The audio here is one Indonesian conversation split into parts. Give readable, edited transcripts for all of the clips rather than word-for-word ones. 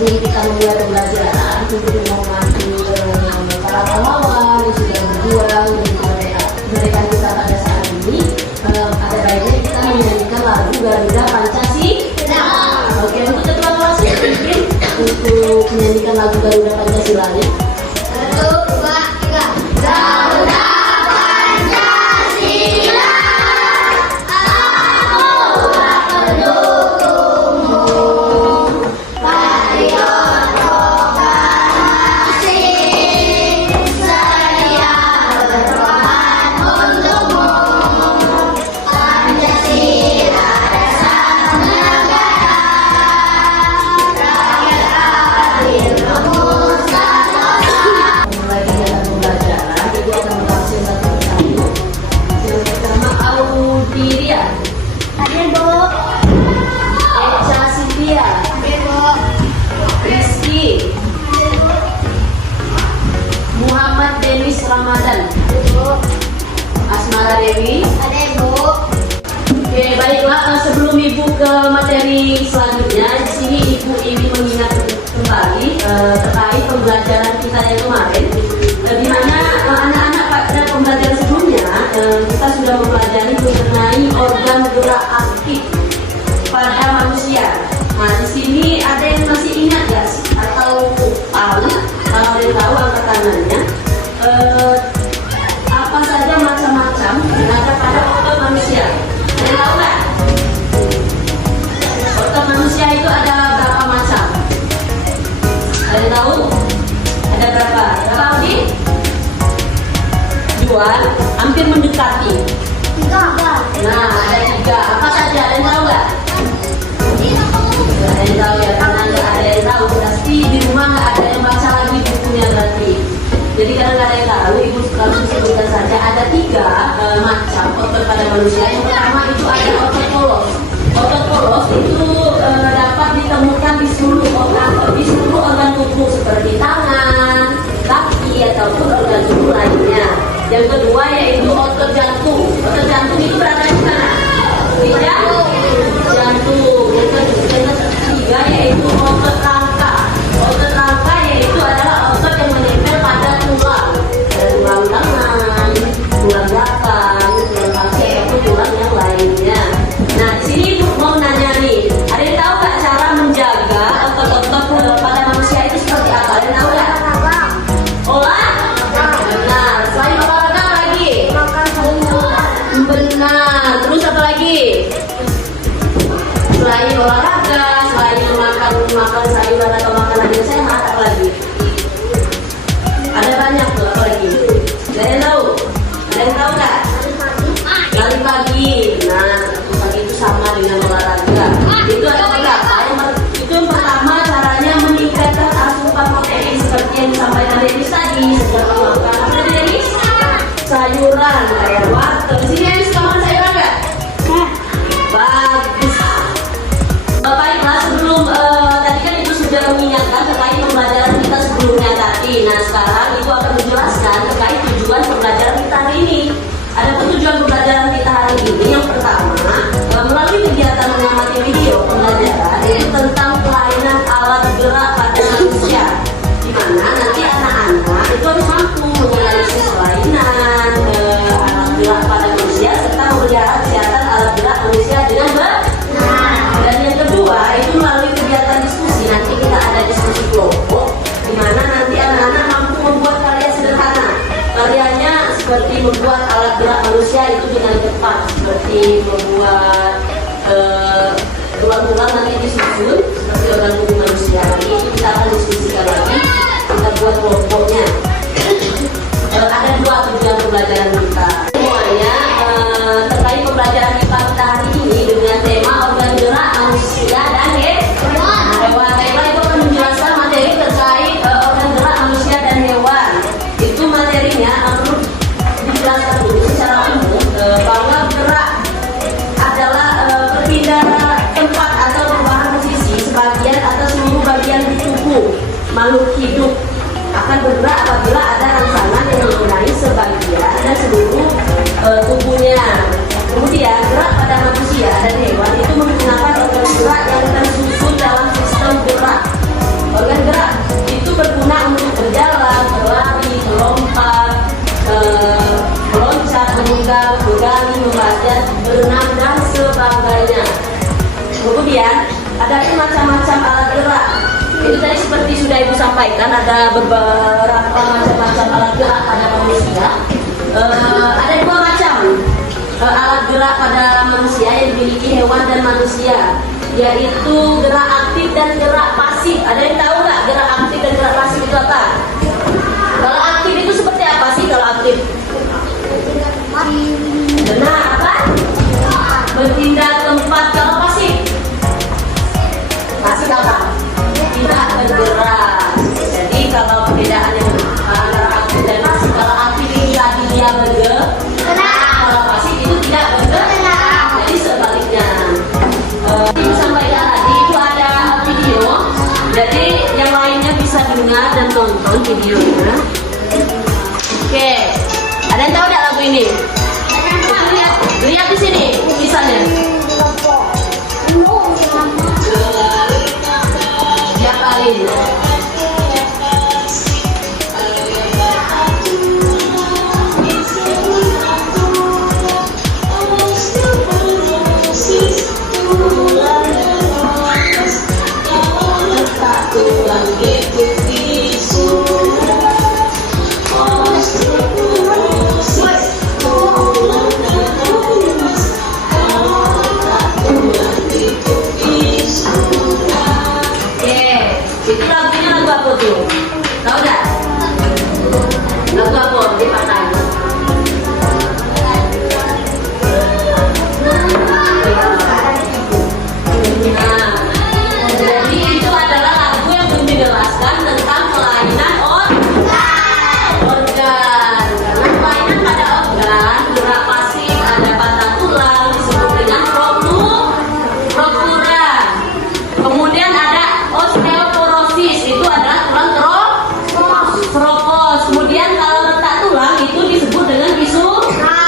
sebelum kita memulai pembelajaran, tentu menghormati para pahlawan yang sudah berjuang untuk kemerdekaan kita pada saat ini. Ada baiknya kita menyanyikan lagu Garuda Pancasila. Oke, untuk ketua kelas mungkin untuk menyanyikan lagu Garuda Pancasila-nya. 1, 2, 3. Garuda Pancasila, aku pendukungmu. Patriot proklamasi, saya berkorban untukmu. Pancasila dasar negara, rakyat adil rumuskan dosa. Mulai kegiatan pembelajaran, Ibu akan mengabsen satu persatu. Yang pertama Audiria, Hadir, Bu. Echa Cynthia, Hadir, Bu. Rizky, Muhammad Denis Ramadan, Hadir, Bu. Asmara Dewi. Hadir, Bu. Oke, baiklah, sebelum Ibu ke materi selanjutnya, di sini Ibu ingin mengingat kembali terkait pembelajaran kita yang kemarin, di mana anak-anak pada pembelajaran sebelumnya kita sudah mempelajari mengenai organ gerak aktif pada manusia. Nah, di sini ada yang masih ingat nggak sih? Atau tahu? Kalau ada yang tahu angkat tangannya. Apa saja macam-macam yang ada pada otot manusia? Ada yang tahu nggak? Otot manusia itu ada berapa macam? Ada yang tahu? Ada berapa? Berapa, Audi? 2, hampir mendekati. 3, apa? Nah, ada 3. Apa saja? Ada yang tahu nggak? Nggak ada yang tahu ya, karena nggak ada yang tahu. Pasti di rumah nggak ada yang baca lagi bukunya berarti. Jadi karena nggak ada yang tahu, Ibu langsung sebutkan saja. Ada 3 macam otot pada manusia. Yang pertama itu ada otot polos. Otot polos itu dapat ditemukan di seluruh organ tubuh seperti tangan, kaki ataupun organ tubuh lainnya. Yang kedua yaitu otot jantung. Otot jantung itu berada di mana? Di jantung. Yang ketiga yaitu otot rangka. Otot rangka yaitu adalah otot yang menempel pada tulang. Tulang tangan, tulang belakang, tulang kaki ataupun tulang yang lainnya. Nah, di sini Ibu mau nanya nih, ada yang tahu nggak cara menjaga otot-otot pada manusia itu seperti apa? Ada yang tahu nggak? Benar. Selain olahraga apa lagi? Makan sayur. Benar. Terus apa lagi? Selain olahraga, selain makan sayuran atau makanan yang sehat, apa lagi? Ada banyak tuh, apa lagi? Ada yang tahu? Ada yang tahu nggak? Lari pagi. Nah, lari pagi itu sama dengan olahraga. Itu ada berapa? Itu yang pertama caranya meningkatkan asupan protein seperti yang disampaikan Denis tadi. Sejak melakukan apa tadi Denis? Sayuran kayak wortel. Di sini ada suka makan sayuran nggak? Bagus. Baiklah, sebelum tadi kan Ibu sudah mengingatkan terkait pembelajaran kita sebelumnya tadi. Nah, sekarang Ibu akan menjelaskan terkait tujuan pembelajaran kita hari ini. Ada tujuan pembelajaran kita hari ini. Yang pertama, melalui kegiatan mengamati video pembelajaran itu tentang kelainan alat gerak pada manusia, di mana nanti anak-anak itu harus mampu menganalisis kelainan alat gerak pada manusia serta memelihara kesehatan alat gerak manusia dengan benar. Dan yang kedua itu melalui kegiatan diskusi. Nanti kita ada diskusi kelompok, di mana nanti anak-anak mampu membuat karya sederhana. Karyanya seperti membuat alat gerak manusia itu dengan cepat, seperti membuat tulang-tulang nanti disusun seperti organ tubuh manusia. Ini kita akan diskusikan lagi. Kita buat kelompoknya. Ada 2 tujuan pembelajaran kita. Semuanya terkait pembelajaran kita hari ini dengan tema organ gerak manusia dan hewan. Baiklah, itu akan menjelaskan materi terkait organ gerak manusia dan hewan. Itu materinya perlu dijelaskan dulu secara umum bahwa gerak adalah perpindahan tempat atau perubahan posisi sebagian atau seluruh bagian tubuh makhluk hidup akan bergerak apabila ada rangsangan yang menggunakan sebagian dan seluruh tubuhnya. Kemudian gerak pada manusia dan hewan itu menggunakan organ gerak yang tersusun dalam sistem gerak Kemudian ada macam-macam alat gerak. Itu tadi seperti sudah Ibu sampaikan, ada beberapa macam-macam alat gerak pada manusia. Ada dua macam alat gerak pada manusia yang dimiliki hewan dan manusia, yaitu gerak aktif dan gerak pasif. Ada yang tahu nggak gerak aktif dan gerak pasif itu apa? Kalau aktif itu seperti apa sih kalau aktif? Benar, apa? Berpindah tempat. Kalau pasif? Pasif apa? Tidak bergerak. Jadi kalau perbedaannya antara aktif dan pasif, kalau aktif itu tadi dia bergerak, kalau pasif itu tidak bergerak. Jadi sebaliknya. Ibu sampaikan tadi itu ada video, jadi yang lainnya bisa dengar dan tonton videonya. Oke, ada yang tahu nggak lagu ini? Lihat di sini tulisannya. Diapalin. Itu lagunya lagu apa tuh? Tahu nggak? Lagu apa? Dipakai. Nah, jadi itu adalah lagu yang menjelaskan tentang kelainan organ. Karena kelainan pada organ, gerak pasif, ada patah tulang disebut dengan fraktura. Kemudian ada osteoporosis, itu adalah tulang keropos. Kemudian kalau retak tulang itu disebut dengan fisura.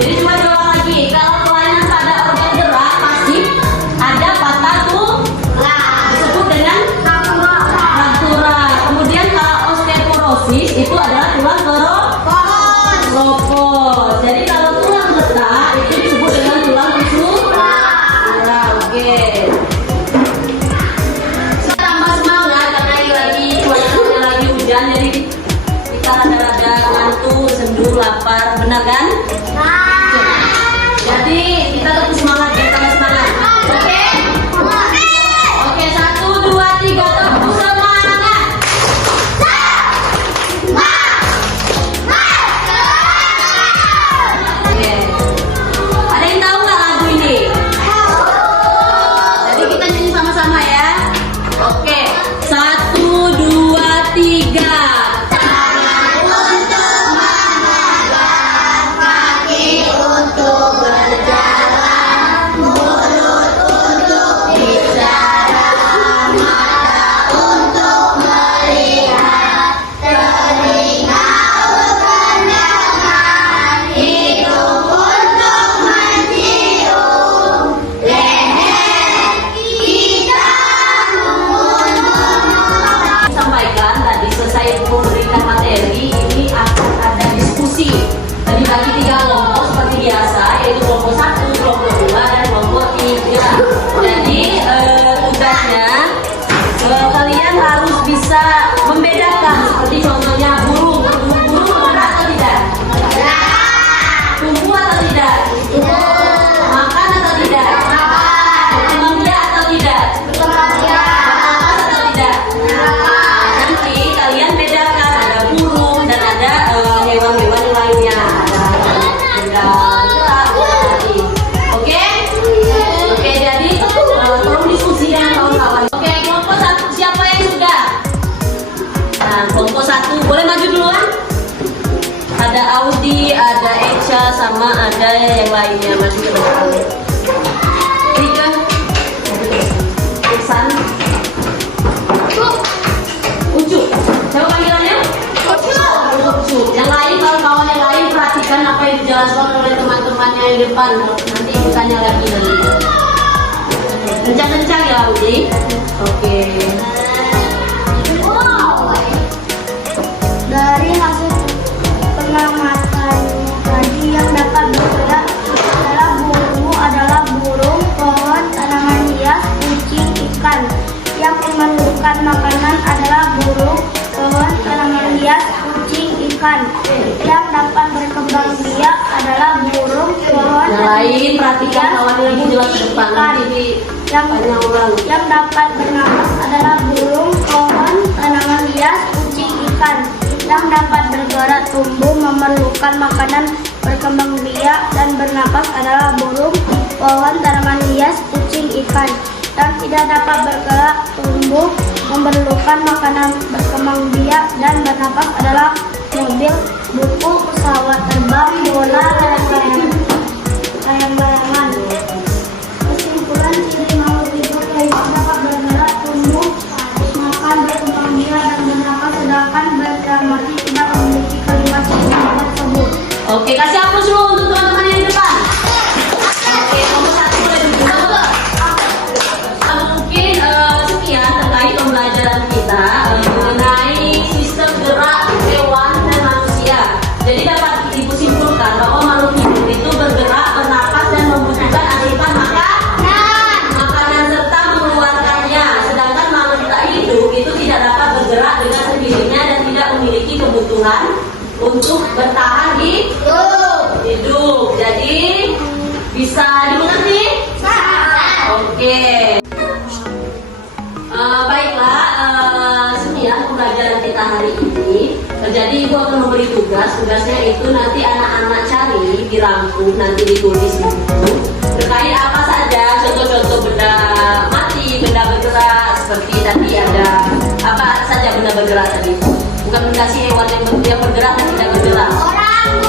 Jadi cuma dua lagi. Kalau kelainan pada organ gerak pasif, ada patah tulang disebut dengan fraktura. Kemudian kalau osteoporosis itu adalah tulang keropos. Jadi kalau tulang retak itu disebut dengan tulang fisura. Oke. Tambah semangat karena ini lagi cuacanya lagi hujan, jadi kita rada-rada ngantuk, sendu, lapar, benar kan? Jadi kita tetap semangat, ya, tambah semangat. Oke? Oke, 1, 2, 3, tepuk semangat. Oke. Ada yang tahu nggak lagu ini? Jadi kita nyanyi sama-sama ya. Oke, 1, 2, 3. Sampaikan tadi selesai memberikan materi, ini akan ada diskusi. Dibagi 3 kelompok seperti biasa, yaitu kelompok 1, kelompok 2, dan kelompok 3. Jadi tugasnya kalian harus bisa membedakan, seperti contohnya burung. Burung bergerak atau tidak? Tumbuh atau tidak? Makan atau tidak? Berkembang biak atau tidak? Beratas atau tidak? Nanti kalian bedakan, ada burung dan ada hewan-hewan yang lainnya. Ada tadi. Oke? Oke, jadi tolong diskusi dengan kawan-kawan. Oke, kelompok 1 siapa yang sudah? Nah, kelompok 1 boleh maju duluan? Ada Audi, ada Echa, sama ada yang lainnya, maju ke depan. Rika, Iksan, Ucu. Siapa panggilannya? Ucu. Yang lain, kawan-kawan yang lain perhatikan apa yang dijelaskan oleh teman-temannya yang depan. Nanti ibu tanya lagi nanti. Kencang-kencang ya Audi. Oke. Dari hasil pengamatan tadi yang dapat bergerak adalah burung lain perhatikan kawan lagi jelas ke depan nanti banyak orang. Yang dapat bernapas adalah burung, pohon, tanaman hias, kucing, ikan. Yang dapat bergerak tumbuh memerlukan makanan, berkembang biak dan bernapas adalah burung, pohon, tanaman hias, kucing, ikan. Yang tidak dapat bergerak tumbuh memerlukan makanan, berkembang biak dan bernapas adalah mobil, buku, pesawat terbang, bola, layang-layangan. Kesimpulan, ciri makhluk hidup yang dapat bergerak, tumbuh, makan, berkembang biak dan bernapas, sedangkan benda mati tidak memiliki kelima ciri tersebut. Oke, kasih hapus dulu untuk teman-teman yang di depan. Oke, nomor 1 boleh duduk. Mungkin sekian terkait pembelajaran kita mengenai sistem gerak hewan dan manusia. Jadi dapat Ibu simpulkan bahwa makhluk hidup itu bergerak, bernapas dan membutuhkan asupan makanan serta mengeluarkannya. Sedangkan makhluk tak hidup itu tidak dapat bergerak dengan sendirinya dan tidak memiliki kebutuhan untuk bertahan hidup. Jadi bisa dimengerti? Oke. Baiklah, sekian pembelajaran kita hari ini. Jadi Ibu akan memberi tugasnya itu nanti anak-anak cari, dirangkum, nanti ditulis di buku terkait apa saja contoh-contoh benda mati, benda bergerak seperti tadi ada apa saja benda bergerak tadi. Bukan benda si hewan yang bergerak dan tidak bergerak. Orang.